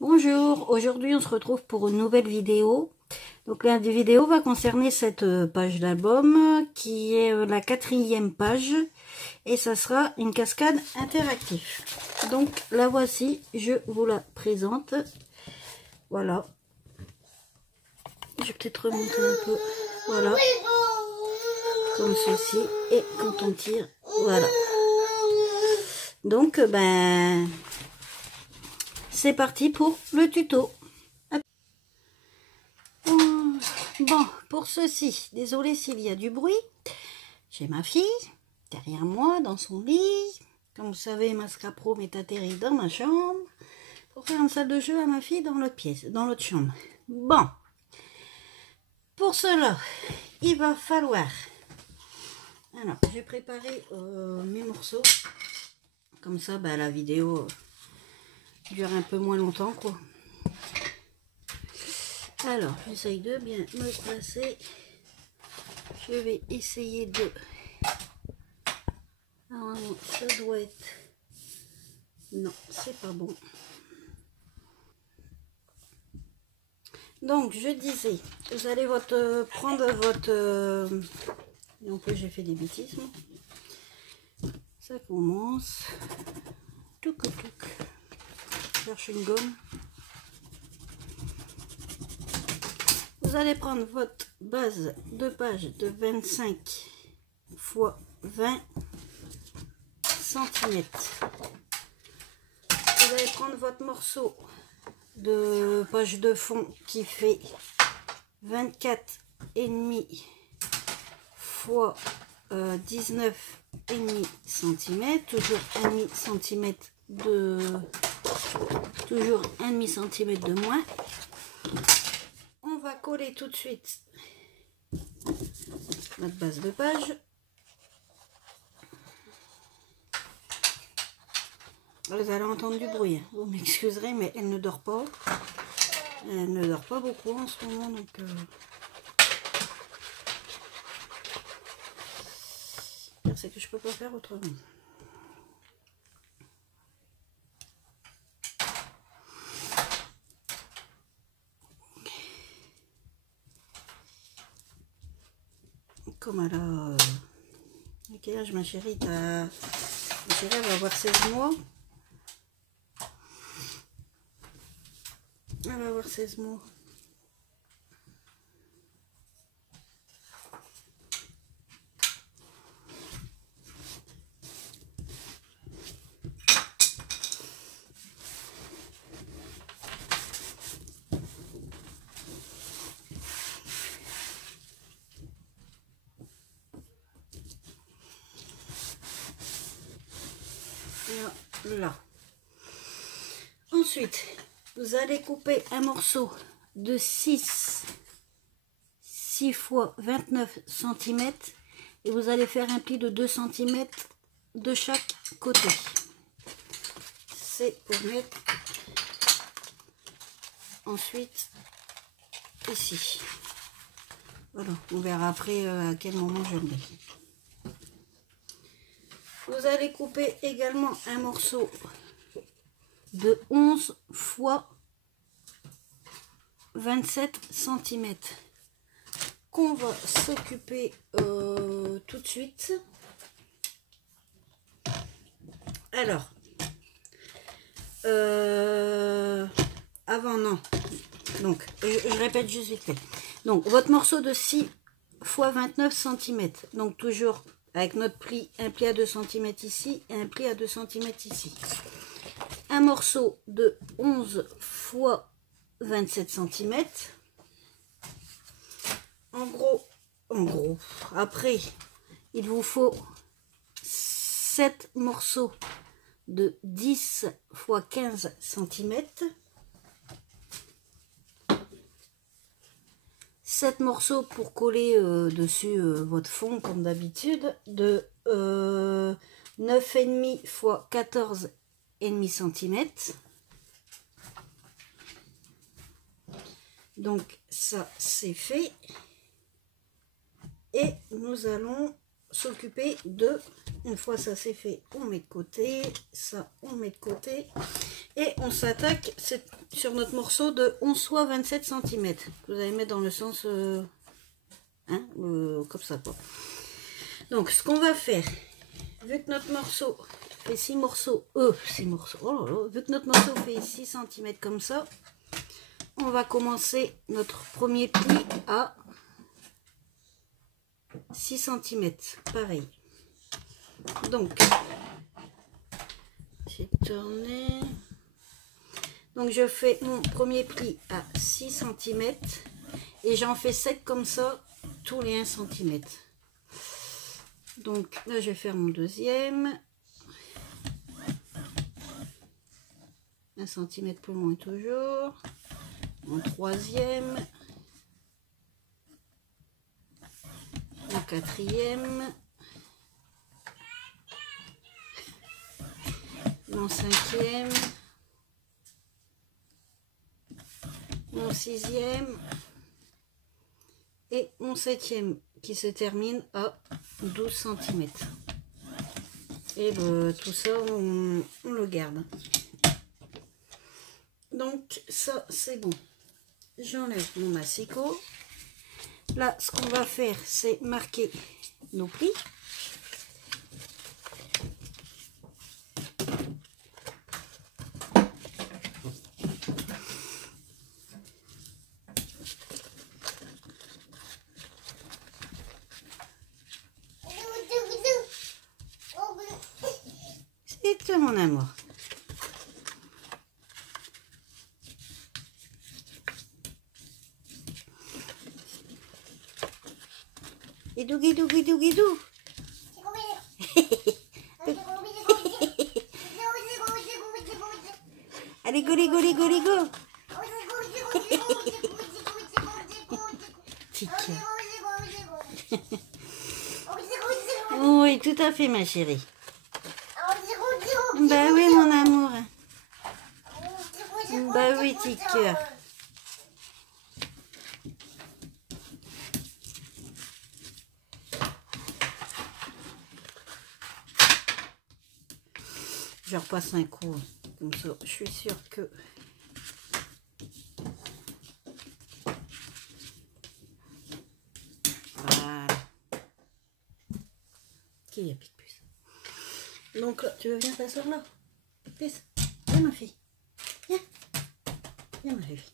Bonjour, aujourd'hui on se retrouve pour une nouvelle vidéo. Donc la vidéo va concerner cette page d'album qui est la 4e page et ça sera une cascade interactive. Donc la voici, je vous la présente. Voilà. Je vais peut-être remonter un peu. Voilà. Comme ceci. Et quand on tire, voilà. Donc c'est parti pour le tuto. Bon, pour ceci, désolé s'il y a du bruit. J'ai ma fille derrière moi dans son lit. Comme vous savez, ma Scapro m'est atterri dans ma chambre pour faire une salle de jeu à ma fille dans l'autre pièce, dans l'autre chambre. Bon, pour cela, il va falloir. Alors, j'ai préparé mes morceaux. Comme ça, la vidéo dure un peu moins longtemps, quoi. Alors, j'essaye de bien me placer. Je vais essayer de... Normalement, ça doit être... Non, c'est pas bon. Donc, je disais, vous allez prendre votre... Et en plus, j'ai fait des bêtises. Ça commence. Touc, touc. Je cherche une gomme. Vous allez prendre votre base de page de 25 x 20 cm. Vous allez prendre votre morceau de page de fond qui fait 24,5 x 19,5 cm. Toujours 1,5 cm de... Toujours 1,5 cm de moins. On va coller tout de suite notre base de page. Vous allez entendre du bruit, vous m'excuserez, mais elle ne dort pas. Elle ne dort pas beaucoup en ce moment, donc c'est que je peux pas faire autrement. Comme elle a... À quel âge ma chérie? Ma chérie, elle va avoir 16 mois. Elle va avoir 16 mois. Là. Ensuite, vous allez couper un morceau de 6 x 29 cm et vous allez faire un pli de 2 cm de chaque côté. C'est pour mettre ensuite ici. Voilà, on verra après à quel moment je le mets. Vous allez couper également un morceau de 11 x 27 cm qu'on va s'occuper tout de suite. Alors, avant non, donc je répète juste vite fait. Donc votre morceau de 6 x 29 cm, donc toujours avec notre pli, un pli à 2 cm ici et un pli à 2 cm ici. Un morceau de 11 x 27 cm. En gros, après, il vous faut 7 morceaux de 10 x 15 cm. 7 morceaux pour coller dessus votre fond comme d'habitude de 9,5 x 14,5 cm. Donc ça c'est fait. Et nous allons s'occuper de, une fois ça c'est fait, on met de côté, ça on met de côté. Et on s'attaque, sur notre morceau de 11 fois 27 cm. Vous allez mettre dans le sens comme ça quoi. Donc ce qu'on va faire, vu que notre morceau fait 6 morceaux, vu que notre morceau fait 6 cm comme ça, on va commencer notre premier pli à 6 cm, pareil. Donc, j'ai tourné. Donc, je fais mon premier pli à 6 cm et j'en fais 7 comme ça tous les 1 cm. Donc, là, je vais faire mon deuxième. 1 cm plus loin toujours. Mon troisième. Mon quatrième. Mon cinquième. Mon sixième. Et mon septième qui se termine à 12 cm. Et tout ça, on le garde. Donc ça, c'est bon. J'enlève mon massicot. Là, ce qu'on va faire, c'est marquer nos plis. C'est mon amour. Guidou, guidou, guidou, guidou. Allez, go, go, go, go, go. Oui, tout à fait, ma chérie. Bah oui, mon amour. Bah oui, petit cœur. Je repasse un coup comme ça. Je suis sûre que... Voilà. Qui y a plus de puce. Donc là, tu veux venir t'asseoir là? Puce. Viens ma fille. Viens. Viens ma fille.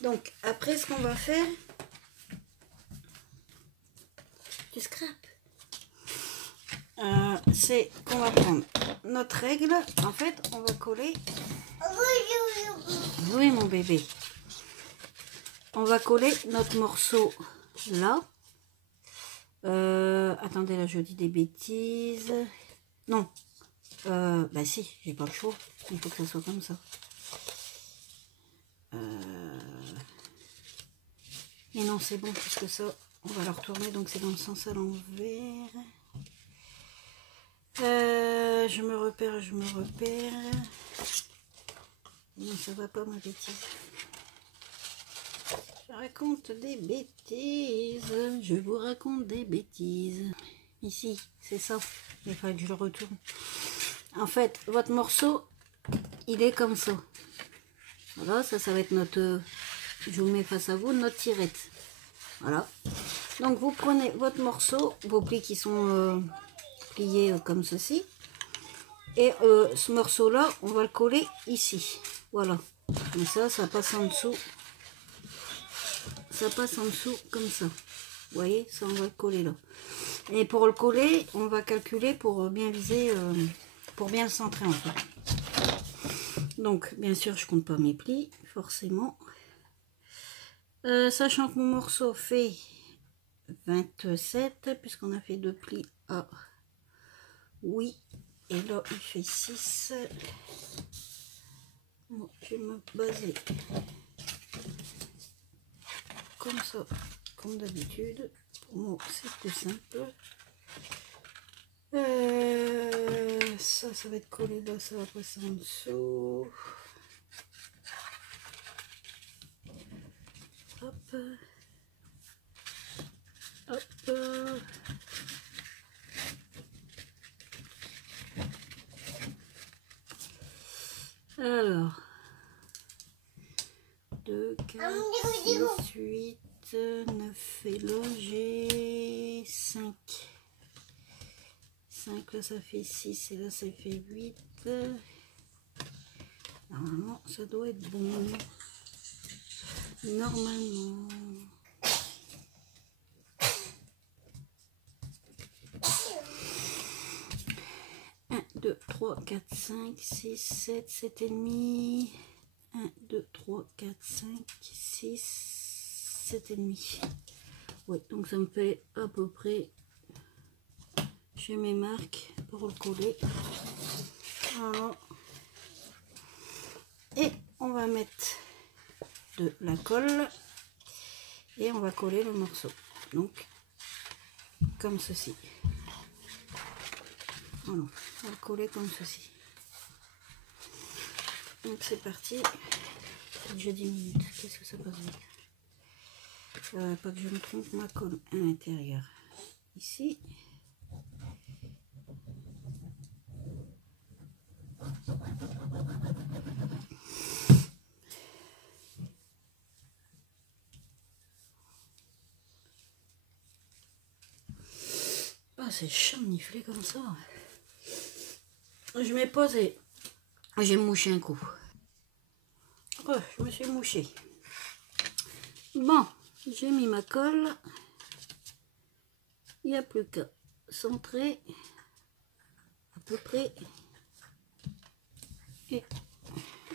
Donc après ce qu'on va faire... Tu scrapes. C'est qu'on va prendre notre règle, en fait on va coller, oui mon bébé, on va coller notre morceau là, attendez là je dis des bêtises, non, bah si, j'ai pas le choix, il faut que ça soit comme ça, et non c'est bon puisque ça, on va le retourner donc c'est dans le sens à l'envers. Je me repère. Non, ça va pas ma bêtise. Je raconte des bêtises. Je vous raconte des bêtises. Ici, c'est ça. Il faut que je le retourne. En fait, votre morceau, il est comme ça. Voilà, ça va être notre... Je vous mets face à vous, notre tirette. Voilà. Donc, vous prenez votre morceau, vos plis qui sont... plié comme ceci et ce morceau là on va le coller ici, voilà, comme ça passe en dessous, comme ça, vous voyez, ça on va le coller là, et pour le coller on va calculer pour bien viser, pour bien le centrer en fait. Donc bien sûr je compte pas mes plis forcément, sachant que mon morceau fait 27 puisqu'on a fait 2 plis à... Oui, et là il fait 6. Bon, je vais me baser comme ça, comme d'habitude. Pour moi, c'est plus simple. Ça va être collé là, ça va passer en dessous. Hop. Hop. Alors, 2, 4, 6, 8, 9 et là j'ai 5. 5, là ça fait 6 et là ça fait 8. Normalement ça doit être bon. Normalement. 1, 2, 3, 4, 5, 6, 7, 7 et demi. 1, 2, 3, 4, 5, 6, 7 et demi. Ouais, donc ça me fait à peu près, j'ai mes marques pour le coller. Voilà. Et on va mettre de la colle et on va coller le morceau. Donc, comme ceci. Voilà, on va le coller comme ceci. Donc c'est parti. Déjà 10 minutes. Qu'est-ce que ça passe vite. Pas que je me trompe, ma colle à l'intérieur. Ici. Ah, c'est chamniflé comme ça. Je m'ai posé. J'ai mouché un coup. Oh, je me suis mouché. Bon, j'ai mis ma colle. Il n'y a plus qu'à centrer à peu près. Et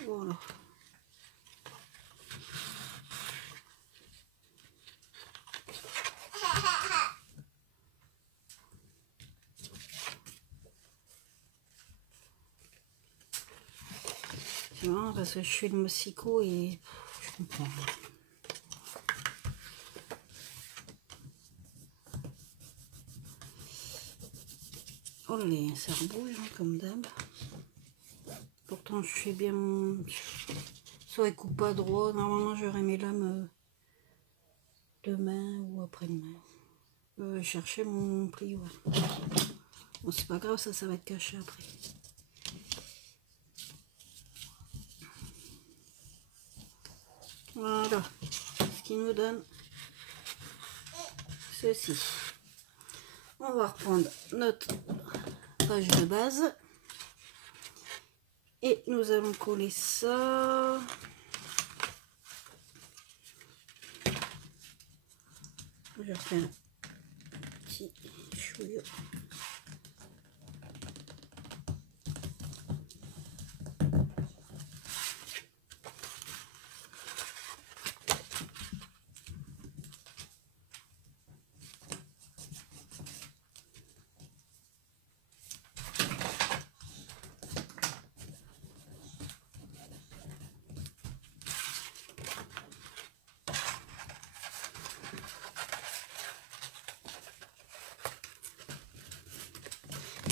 voilà. C'est marrant parce que je suis le mossico et je comprends. Oh les ça rebouge hein, comme d'hab. Pourtant je fais bien mon... Soit il coupe pas droit. Normalement j'aurais mes lames demain ou après-demain. Chercher mon plioir. Bon c'est pas grave, ça va être caché après. Voilà. Ce qui nous donne ceci. On va reprendre notre page de base. Et nous allons coller ça. Je vais faire un petit chouillot.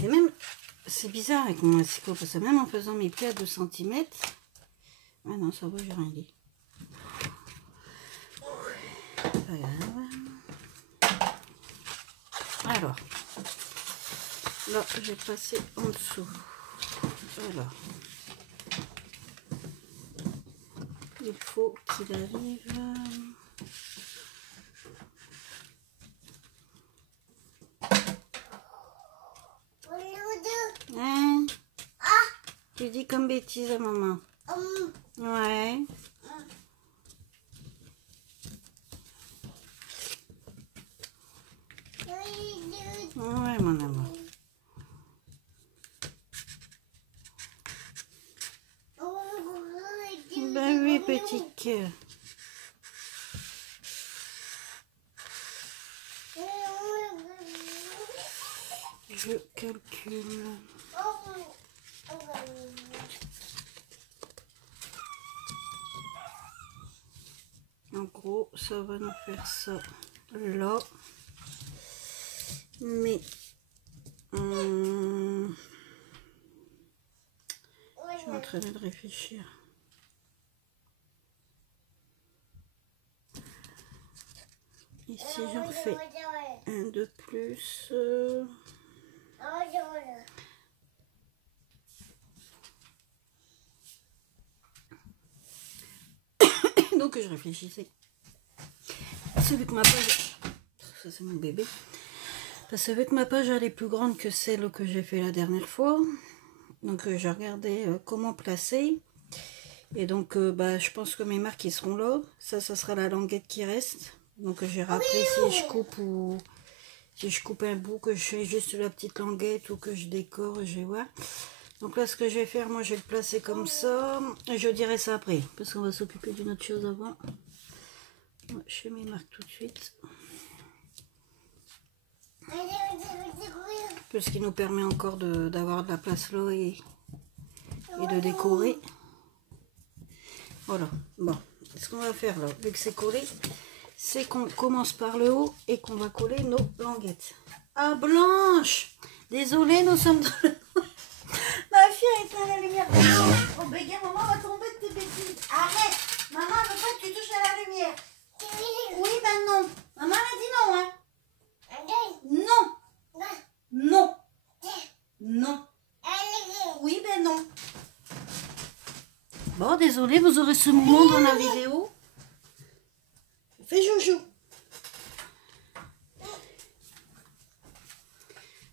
Et même, c'est bizarre avec mon massicot, parce que même en faisant mes plis à 2 cm, ah non, ça va, j'ai rien dit. Pas grave. Alors, là, je vais passer en dessous. Alors, il faut qu'il arrive. Hein? Tu dis comme bêtise à maman. Ouais. Ouais, mon amour. Ben oui, petit cœur. Je calcule. En gros, ça va nous faire ça là. Mais je suis en train de réfléchir. Ici, j'en fais un de plus. Donc je réfléchissais. Parce que vu que ma page... Ça c'est mon bébé. Parce que vu que ma page elle est plus grande que celle que j'ai fait la dernière fois. Donc j'ai regardé comment placer. Et donc je pense que mes marques ils seront là. Ça sera la languette qui reste. Donc j'ai rappelé si je coupe ou... Si je coupe un bout, que je fais juste la petite languette ou que je décore, je vais voir. Donc là, ce que je vais faire, moi, je vais le placer comme ça. Et je dirai ça après, parce qu'on va s'occuper d'une autre chose avant. Je fais mes marques tout de suite. Ce qui nous permet encore d'avoir de la place là et de décorer. Voilà. Bon, ce qu'on va faire là, vu que c'est collé, c'est qu'on commence par le haut et qu'on va coller nos languettes. Ah, Blanche! Désolée, nous sommes dans le... Ma fille a éteint la lumière. Oh, béga, maman va tomber de tes bêtises. Arrête! Maman veut pas que tu touches à la lumière. Oui, ben non. Maman a dit non, hein? Non. Non. Non. Oui, ben non. Bon, désolé, vous aurez ce moment dans la vidéo. Fais joujou.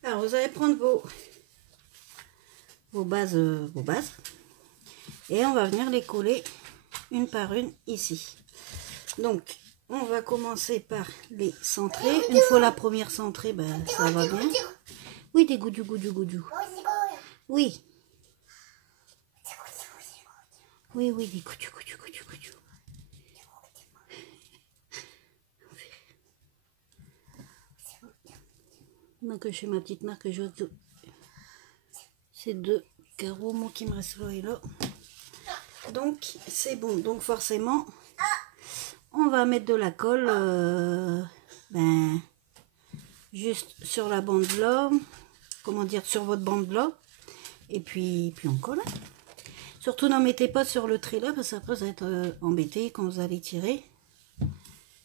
Alors, vous allez prendre vos bases et on va venir les coller une par une ici. Donc, on va commencer par les centrer. Une fois la première centrée, ben, ça va bien. Oui, des goudou. Oui. Oui, des goudou. Donc, chez ma petite marque, je vois que ces deux carreaux, moi, qui me restent là et là. Donc, c'est bon. Donc, forcément, on va mettre de la colle, juste sur la bande là. Comment dire, sur votre bande là. Et puis on colle. Surtout, n'en mettez pas sur le trait là, parce qu'après, vous allez être embêté quand vous allez tirer.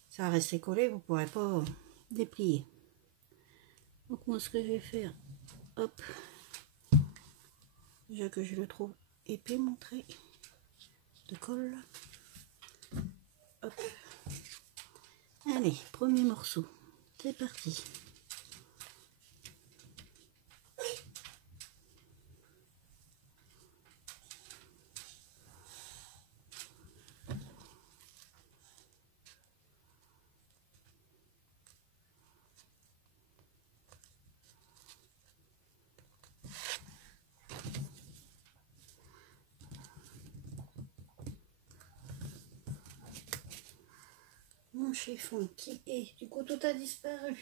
Ça va rester collé, vous ne pourrez pas déplier. Donc, moi, ce que je vais faire, hop, déjà que je le trouve épais, mon trait de colle. Hop. Allez, premier morceau, c'est parti. Mon chiffon qui est, du coup tout a disparu.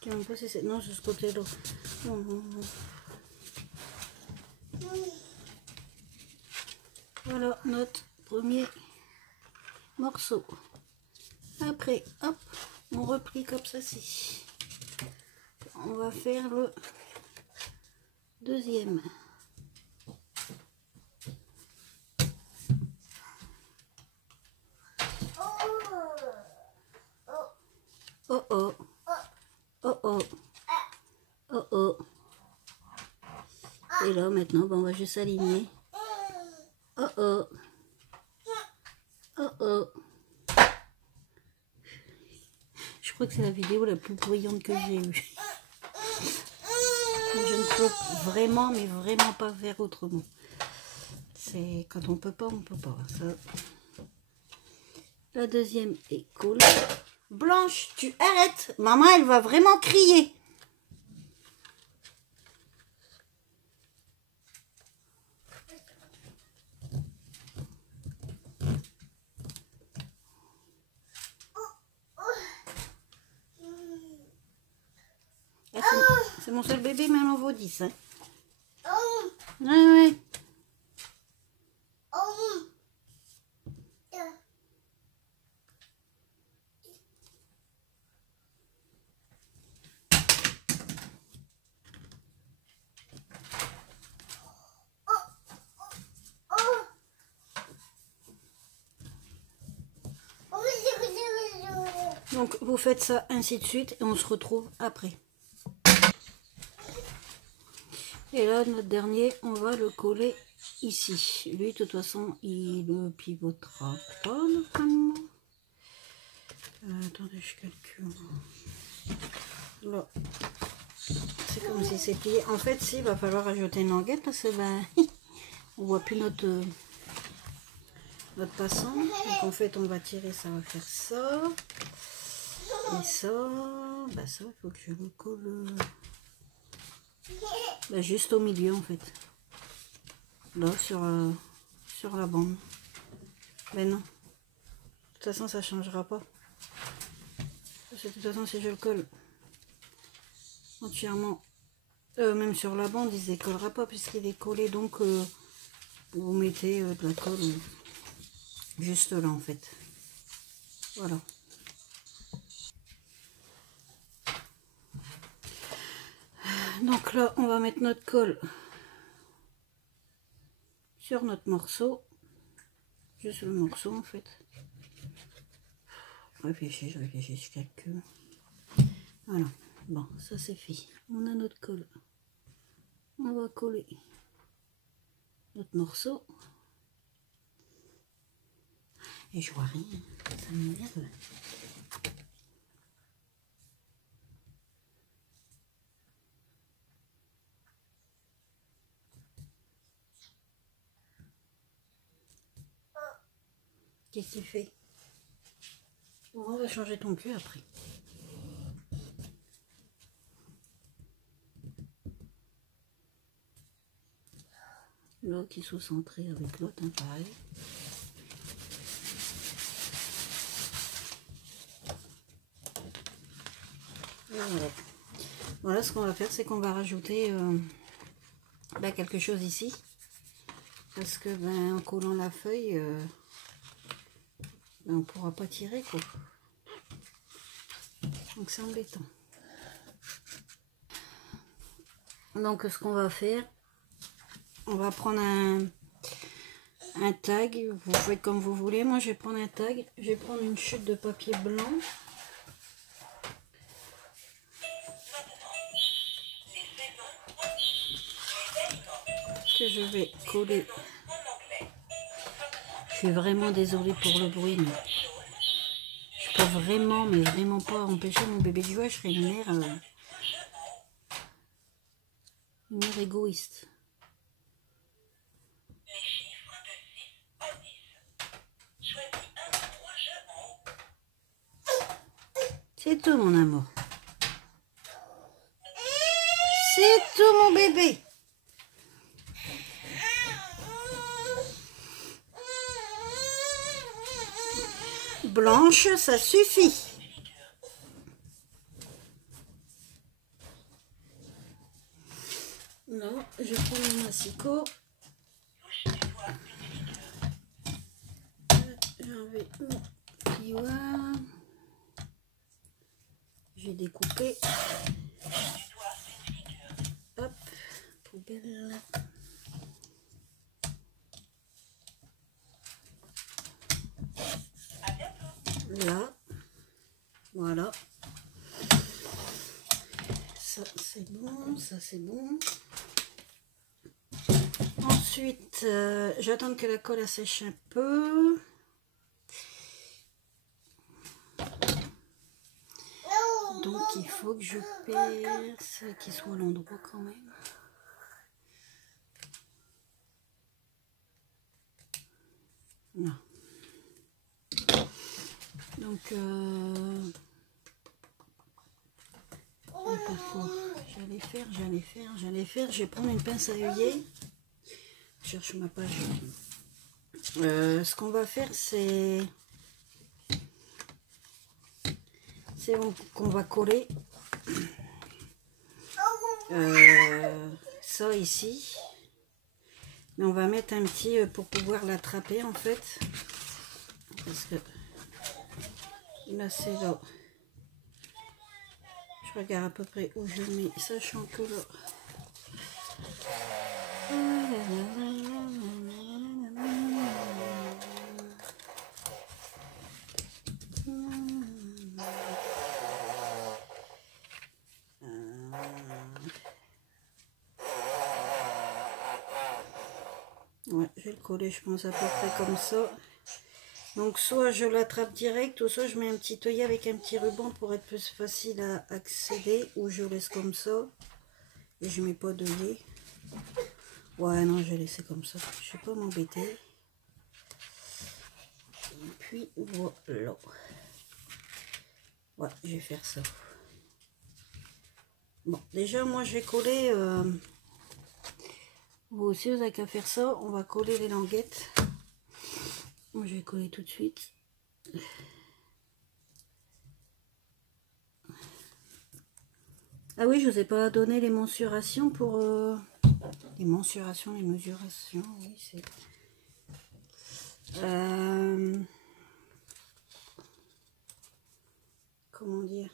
Tiens, pas si c'est... Non, c'est ce côté-là. Non. Voilà notre premier morceau. Après, hop, on replie comme ceci. On va faire le deuxième. Oh. Et là, maintenant, on va juste aligner. Oh. Je crois que c'est la vidéo la plus bruyante que j'ai eue. Je ne peux vraiment, mais vraiment pas faire autrement. C'est quand on peut pas, on peut pas. Ça. La deuxième est cool. Blanche, tu arrêtes. Maman, elle va vraiment crier. C'est mon seul bébé, mais elle en vaut 10. Hein. Ouais. Donc vous faites ça ainsi de suite et on se retrouve après. Et là, notre dernier, on va le coller ici. Lui, de toute façon, il ne pivotera pas, normalement. Attendez, je calcule. Là. C'est comme si c'est plié. En fait, si, il va falloir ajouter une languette parce que, ben, on voit plus notre passant. Donc, en fait, on va tirer, ça va faire ça. Et ça, bah ça, il faut que je le colle juste au milieu, en fait. Là, sur la bande. Mais non. De toute façon, ça changera pas. Parce que de toute façon, si je le colle entièrement, même sur la bande, il ne se décollera pas puisqu'il est collé. Donc, vous mettez de la colle juste là, en fait. Voilà. Donc là, on va mettre notre colle sur notre morceau. Juste le morceau, en fait. Je réfléchis, je calcule. Voilà. Bon, ça c'est fait. On a notre colle. On va coller notre morceau. Et je vois rien. Ça m'énerve. Qu'est-ce que tu fais? Bon, on va changer ton cul après. Là, qui sont centrés avec l'autre, hein, pareil. Voilà. Voilà, ce qu'on va faire, c'est qu'on va rajouter quelque chose ici. Parce que, en collant la feuille, on ne pourra pas tirer, quoi. Donc, c'est embêtant. Donc, ce qu'on va faire, on va prendre un tag. Vous faites comme vous voulez. Moi, je vais prendre un tag. Je vais prendre une chute de papier blanc. Que je vais coller. Je suis vraiment désolée pour le bruit, mais je peux vraiment, mais vraiment pas empêcher mon bébé de jouer. Je serais une mère égoïste. C'est tout, mon amour. C'est tout, mon bébé. Blanche, ça suffit. Non, je prends mon massicot. J'enlève mon plioir. J'ai découpé. Hop, poubelle. Là, voilà. Ça c'est bon, ça c'est bon. Ensuite, j'attends que la colle sèche un peu. Donc il faut que je perce, qu'il soit à l'endroit quand même. Non. Donc j'allais faire. Je vais prendre une pince à œillet. Je cherche ma page. Ce qu'on va faire, c'est qu'on va coller ça ici. Mais on va mettre un petit pour pouvoir l'attraper en fait. Parce que là c'est là. Je regarde à peu près où je mets, sachant que là. Ouais, je vais le coller, je pense, à peu près comme ça. Donc, soit je l'attrape direct, ou soit je mets un petit œillet avec un petit ruban pour être plus facile à accéder, ou je laisse comme ça. Et je mets pas d'œillet. Ouais, non, je vais laisser comme ça. Je vais pas m'embêter. Et puis, voilà. Ouais, je vais faire ça. Bon, déjà, moi, je vais coller... Vous aussi, vous n'avez qu'à faire ça. On va coller les languettes. Moi, je vais coller tout de suite. Ah oui, je vous ai pas donné les mensurations pour... Les mensurations, les mesurations, oui, c'est... Comment dire?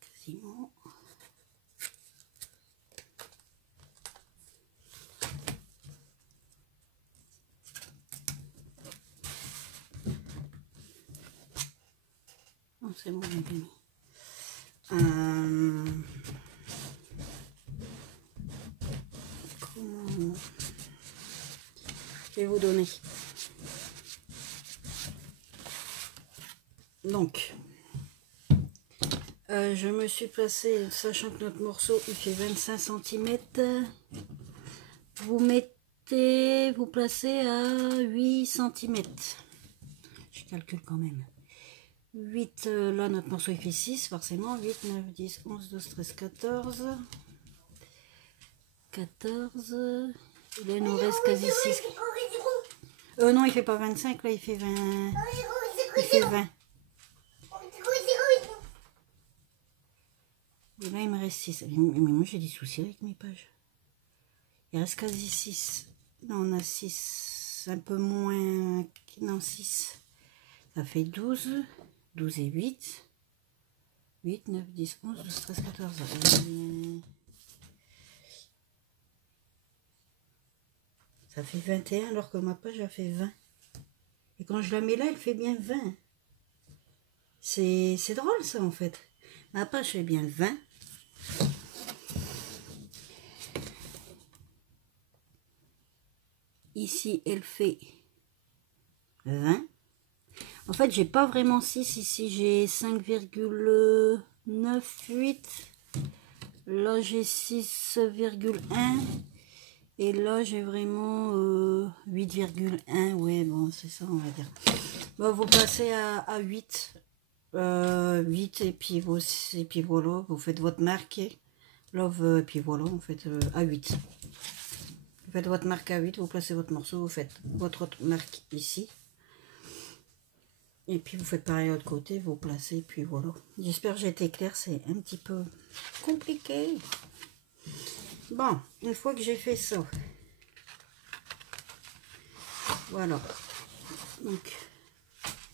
Quasiment. Non, c'est bon, j'ai mis. Comment... Je vais vous donner. Donc, je me suis placée, sachant que notre morceau il fait 25 cm. Vous placez à 8 cm. Je calcule quand même. 8, là notre morceau il fait 6 forcément. 8, 9, 10, 11, 12, 13, 14. 14. Et là il nous reste quasi 6. Non, il fait pas 25, là il fait 20. Il fait 20. Et là il me reste 6. Mais moi j'ai des soucis avec mes pages. Il reste quasi 6. Non, on a 6. Un peu moins. Non, 6. Ça fait 12. 12 et 8. 8, 9, 10, 11, 12, 13, 14. Ça fait 21 alors que ma page a fait 20. Et quand je la mets là, elle fait bien 20. C'est drôle ça en fait. Ma page fait bien 20. Ici, elle fait 20. En fait, j'ai pas vraiment 6 ici. J'ai 5,98. Là, j'ai 6,1. Et là, j'ai vraiment 8,1. Ouais, bon, c'est ça, on va dire. Bon, vous passez à 8. 8 et puis voilà, vous faites votre marque. Love, et puis voilà, vous faites à 8. Vous faites votre marque à 8, vous placez votre morceau, vous faites votre autre marque ici. Et puis vous faites pareil de l'autre côté, vous placez, puis voilà. J'espère que j'ai été claire, c'est un petit peu compliqué. Bon, une fois que j'ai fait ça, voilà. Donc,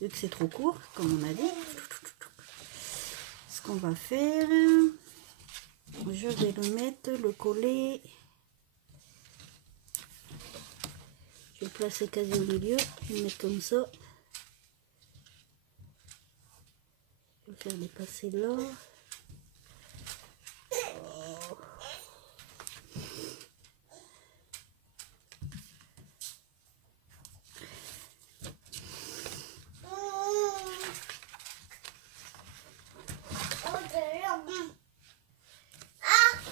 vu que c'est trop court, comme on a dit, ce qu'on va faire, je vais le mettre, le coller. Je vais le placer quasi au milieu, je vais le mettre comme ça. Je vais le faire dépasser là.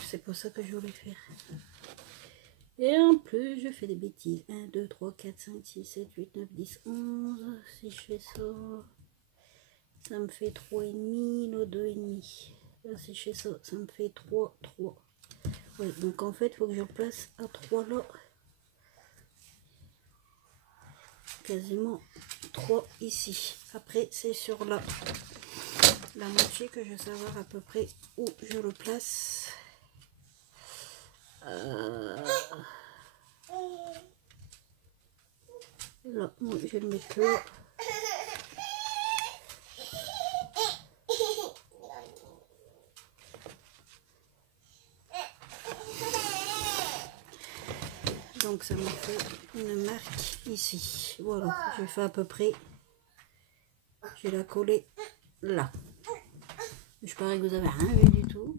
C'est pas ça que je voulais faire. Et en plus, je fais des bêtises. 1, 2, 3, 4, 5, 6, 7, 8, 9, 10, 11. Si je fais ça, ça me fait 3,5, là 2,5. Là, si je fais ça, ça me fait 3, 3. Ouais, donc en fait, il faut que je place à 3 là. Quasiment 3 ici. Après, c'est sur la moitié que je vais savoir à peu près où je le place. Là, moi, je vais le mettre là. Donc ça me fait une marque ici. Voilà, je fais à peu près. Je vais la coller là. Je parie que vous avez rien vu du tout.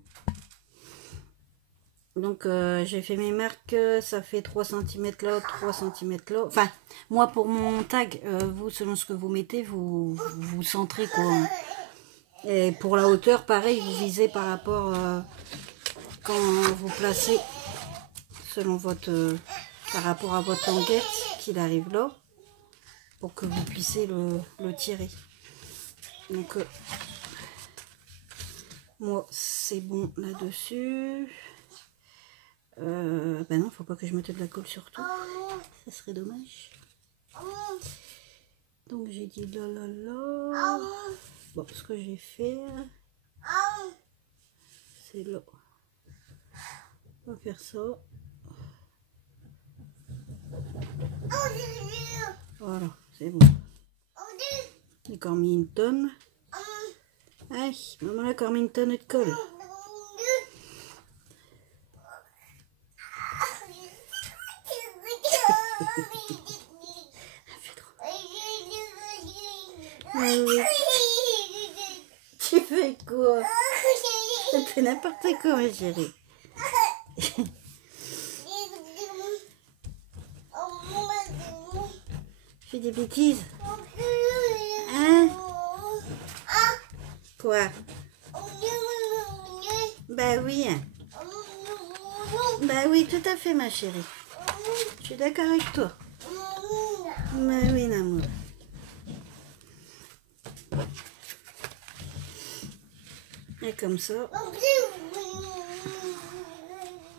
Donc j'ai fait mes marques, ça fait 3 cm là, 3 cm là. Enfin, moi pour mon tag, vous selon ce que vous mettez, vous centrez quoi. Et pour la hauteur, pareil, vous visez par rapport quand vous placez, selon votre, par rapport à votre languette, qu'il arrive là, pour que vous puissiez le tirer. Donc moi c'est bon là-dessus. Ben non, faut pas que je mette de la colle sur tout. Ça serait dommage. Donc j'ai dit là là là. Bon, ce que j'ai fait, c'est là. On va faire ça. Voilà, c'est bon. J'ai encore mis une tonne. Aïe, maman a encore mis une tonne de colle. Ah oui. Tu fais quoi? Tu fais n'importe quoi, ma chérie. Tu fais des bêtises? Hein? Quoi? Bah oui. Bah oui, tout à fait, ma chérie. Je suis d'accord avec toi. Bah oui, l'amour. Et comme ça.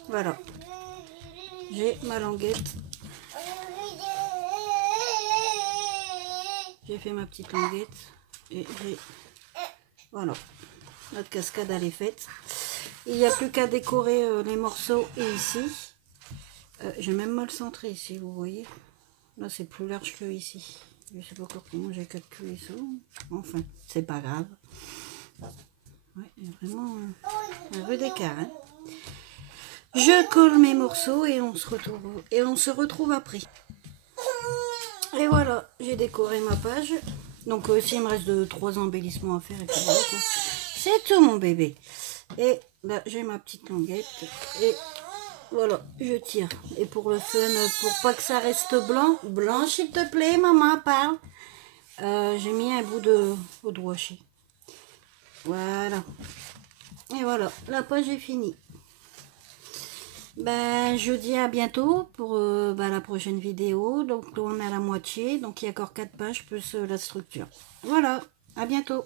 Voilà. J'ai ma languette. J'ai fait ma petite languette. Et j'ai... Voilà. Notre cascade, elle est faite. Il n'y a plus qu'à décorer les morceaux. Et ici, j'ai même mal centré ici, vous voyez. Là, c'est plus large que ici. Je sais pas comment j'ai calculé ça. Enfin, c'est pas grave. Ouais, il y a vraiment un peu d'écart. Hein. Je colle mes morceaux et on se retrouve après. Et voilà, j'ai décoré ma page. Donc aussi, il me reste 3 embellissements à faire. Et puis voilà, c'est tout, mon bébé. Et là, j'ai ma petite languette. Et voilà, je tire. Et pour le fun, pour pas que ça reste blanc, blanc s'il te plaît, maman parle. J'ai mis un bout de washi. Voilà. Et voilà, la page est finie. Ben, je dis à bientôt pour la prochaine vidéo. Donc, on est à la moitié. Donc, il y a encore 4 pages plus la structure. Voilà, à bientôt.